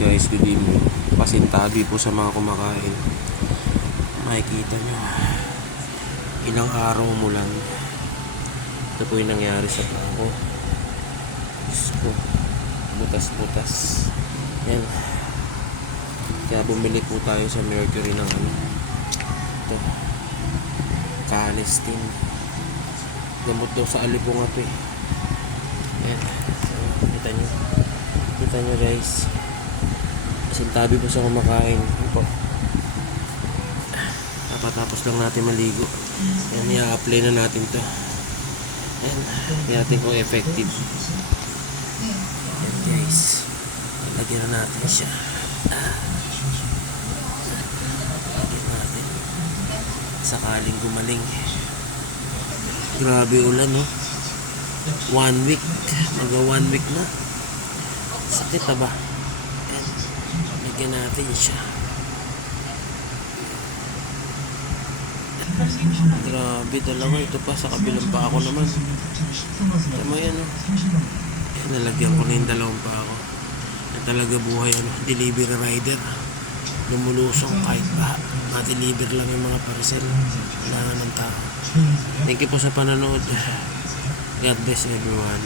guys, good evening. Pasintabi po sa mga kumakain. Makikita nyo. Ilang araw mo lang. Ito po yung nangyari sa bangko. Diyos ko. Butas-butas. Yan. Kaya bumili po tayo sa Mercury ng ano. Ito. Canestin. Gamot daw sa alipong ato eh. Yan. So, kita nyo. Kita nyo guys. Sintabi po sa kumakain. Po. Kapatapos lang natin maligo. Yan, i-apply na natin to. Yan. Natin kung effective. Yan guys. Lagyan na natin siya. Lagyan natin. Sakaling gumaling. Grabe ulan no. One week. Mag one week na. Sakit na ba? Yan. Lagyan natin siya. Grabe dalawa. Ito pa sa kabilang pa ako naman. Tama yan oh. Yan, nalagyan ko na yung dalawang pa ako. Yan talaga buhay ano. Delivery rider. Lumulusong kahit ba. Ma-deliver lang yung mga parcel. Wala naman tao. Thank you po sa panonood. God bless everyone.